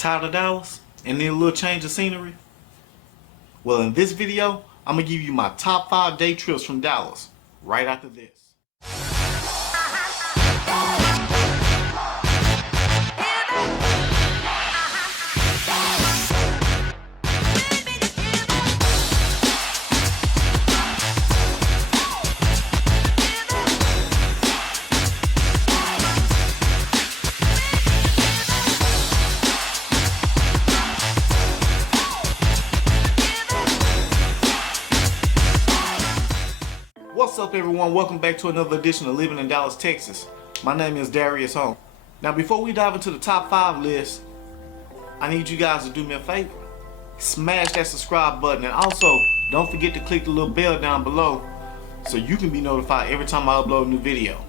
Tired of Dallas and need a little change of scenery? Well, in this video, I'm going to give you my top 5 day trips from Dallas right after this. What's up, everyone? Welcome back to another edition of Living in Dallas, Texas. My name is Darius Home. Now, before we dive into the top 5 list, I need you guys to do me a favor. Smash that subscribe button, and also don't forget to click the little bell down below so you can be notified every time I upload a new video.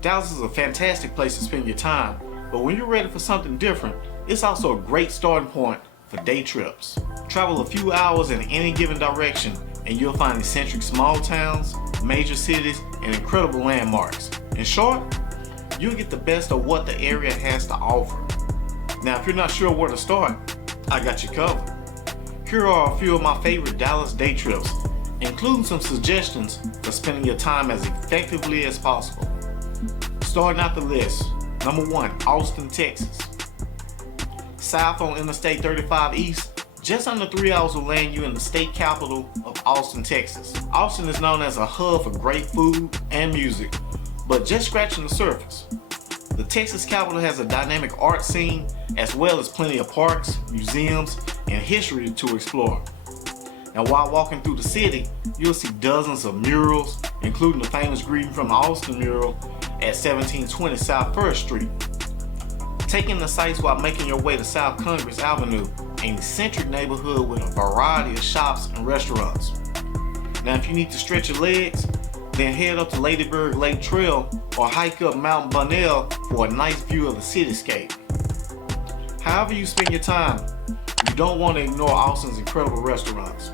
Dallas is a fantastic place to spend your time, but when you're ready for something different, it's also a great starting point for day trips. Travel a few hours in any given direction and you'll find eccentric small towns, major cities, and incredible landmarks. In short, you'll get the best of what the area has to offer. Now, if you're not sure where to start, I got you covered. Here are a few of my favorite Dallas day trips, including some suggestions for spending your time as effectively as possible. Starting out the list, number 1, Austin, Texas. South on Interstate 35 East, just under 3 hours will land you in the state capital of Austin, Texas. Austin is known as a hub for great food and music, but just scratching the surface. The Texas capital has a dynamic art scene as well as plenty of parks, museums, and history to explore. Now, while walking through the city, you'll see dozens of murals, including the famous Greeting from Austin mural at 1720 South 1st Street. Taking the sights while making your way to South Congress Avenue, an eccentric neighborhood with a variety of shops and restaurants. Now, if you need to stretch your legs, then head up to Ladyburg Lake Trail or hike up Mount Bunnell for a nice view of the cityscape. However you spend your time, you don't want to ignore Austin's incredible restaurants.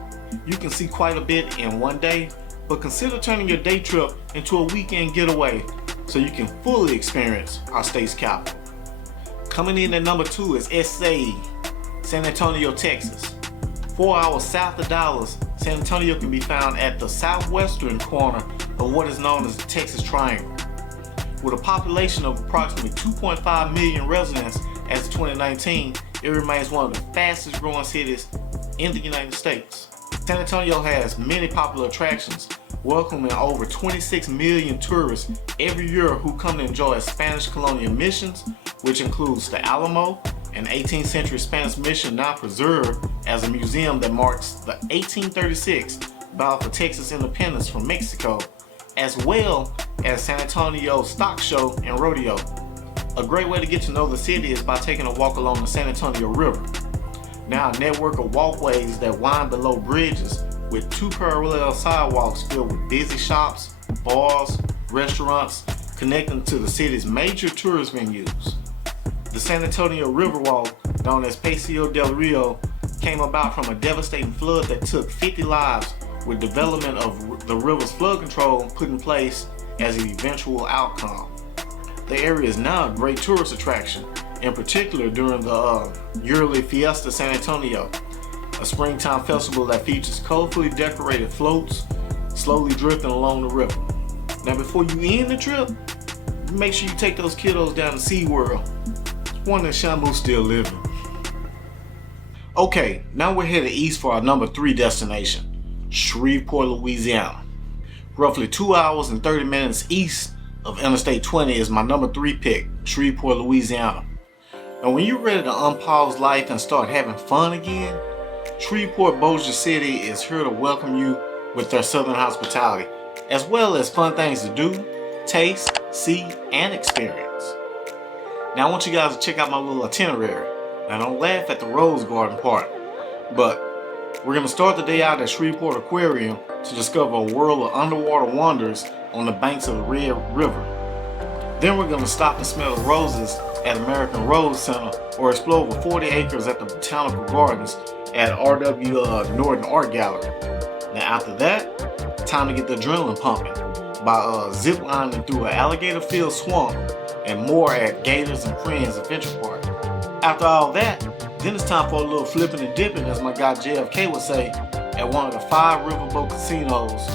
You can see quite a bit in one day, but consider turning your day trip into a weekend getaway so you can fully experience our state's capital. Coming in at number 2 is SA, San Antonio, Texas. 4 hours south of Dallas, San Antonio can be found at the southwestern corner of what is known as the Texas Triangle. With a population of approximately 2.5 million residents as of 2019, it remains one of the fastest growing cities in the United States. San Antonio has many popular attractions, welcoming over 26 million tourists every year who come to enjoy Spanish colonial missions, which includes the Alamo, an 18th century Spanish mission now preserved as a museum that marks the 1836 battle for Texas independence from Mexico, as well as San Antonio Stock Show and Rodeo. A great way to get to know the city is by taking a walk along the San Antonio River. Now, a network of walkways that wind below bridges with 2 parallel sidewalks filled with busy shops, bars, restaurants, connecting to the city's major tourist venues. The San Antonio Riverwalk, known as Paseo del Rio, came about from a devastating flood that took 50 lives, with development of the river's flood control put in place as an eventual outcome. The area is now a great tourist attraction, in particular during the yearly Fiesta San Antonio, a springtime festival that features colorfully decorated floats slowly drifting along the river. Now, before you end the trip, make sure you take those kiddos down to SeaWorld. One that Shamu's still living. Okay, now we're headed east for our number 3 destination, Shreveport, Louisiana. Roughly 2 hours and 30 minutes east of Interstate 20 is my number 3 pick, Shreveport, Louisiana. And when you're ready to unpause life and start having fun again, Shreveport Bossier City is here to welcome you with their southern hospitality, as well as fun things to do, taste, see, and experience. Now, I want you guys to check out my little itinerary. Now, don't laugh at the Rose Garden part, but we're going to start the day out at Shreveport Aquarium to discover a world of underwater wonders on the banks of the Red River. Then we're going to stop and smell the roses at American Rose Center or explore over 40 acres at the Botanical Gardens at RW Norton Art Gallery. Now, after that, time to get the adrenaline pumping by zip lining through an alligator-filled swamp and more at Gators and Friends Adventure Park. After all that, then it's time for a little flipping and dipping, as my guy JFK would say, at one of the 5 riverboat casinos.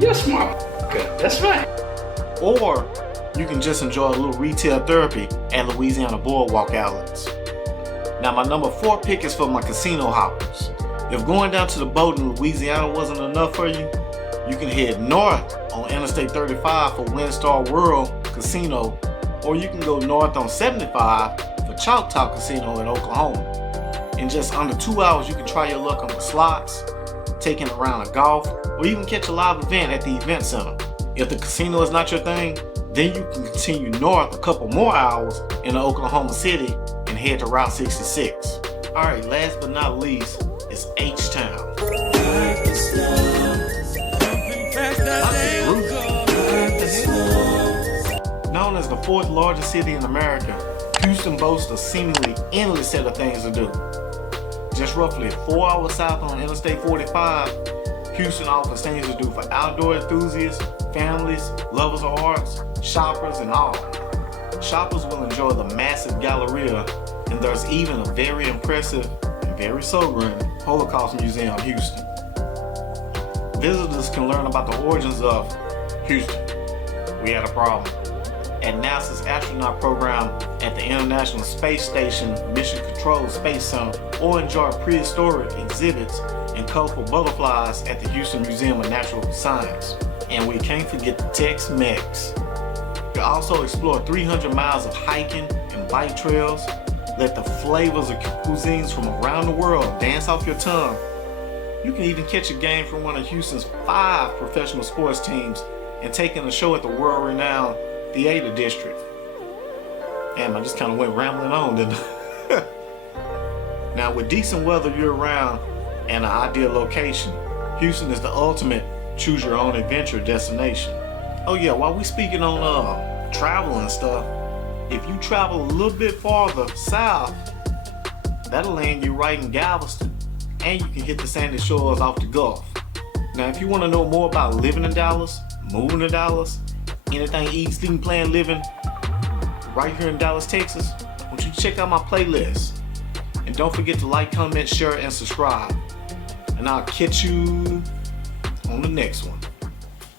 You're smart. That's right. Or you can just enjoy a little retail therapy at Louisiana Boardwalk outlets. Now my number 4 pick is for my casino hoppers. If going down to the boat in Louisiana wasn't enough for you, you can head north on Interstate 35 for WinStar World Casino, or you can go north on 75 for Choctaw Casino in Oklahoma. In just under 2 hours, you can try your luck on the slots, taking a round of golf, or even catch a live event at the event center. If the casino is not your thing, then you can continue north a couple more hours into Oklahoma City and head to Route 66. Alright, last but not least, is H-Town. Known as the 4th largest city in America, Houston boasts a seemingly endless set of things to do. Just roughly 4 hours south on Interstate 45, Houston offers things to do for outdoor enthusiasts, families, lovers of arts, shoppers, and all. Shoppers will enjoy the massive Galleria, and there's even a very impressive and very sobering Holocaust Museum of Houston. Visitors can learn about the origins of Houston. We had a problem. At NASA's astronaut program at the International Space Station Mission Control Space Center, or enjoy prehistoric exhibits and colorful butterflies at the Houston Museum of Natural Science. And we can't forget the Tex-Mex. You can also explore 300 miles of hiking and bike trails, let the flavors of cuisines from around the world dance off your tongue. You can even catch a game from one of Houston's 5 professional sports teams and take in a show at the world-renowned Theater District. Damn, I just kind of went rambling on, didn't I? Now, with decent weather year-round and an ideal location, Houston is the ultimate choose-your-own-adventure destination. Oh yeah, while we speaking on travel and stuff, if you travel a little bit farther south, that'll land you right in Galveston, and you can hit the sandy shores off the Gulf. Now, if you want to know more about living in Dallas, moving to Dallas, anything eat, sleep, plan, living right here in Dallas, Texas, I want you to check out my playlist. And don't forget to like, comment, share, and subscribe. And I'll catch you on the next one.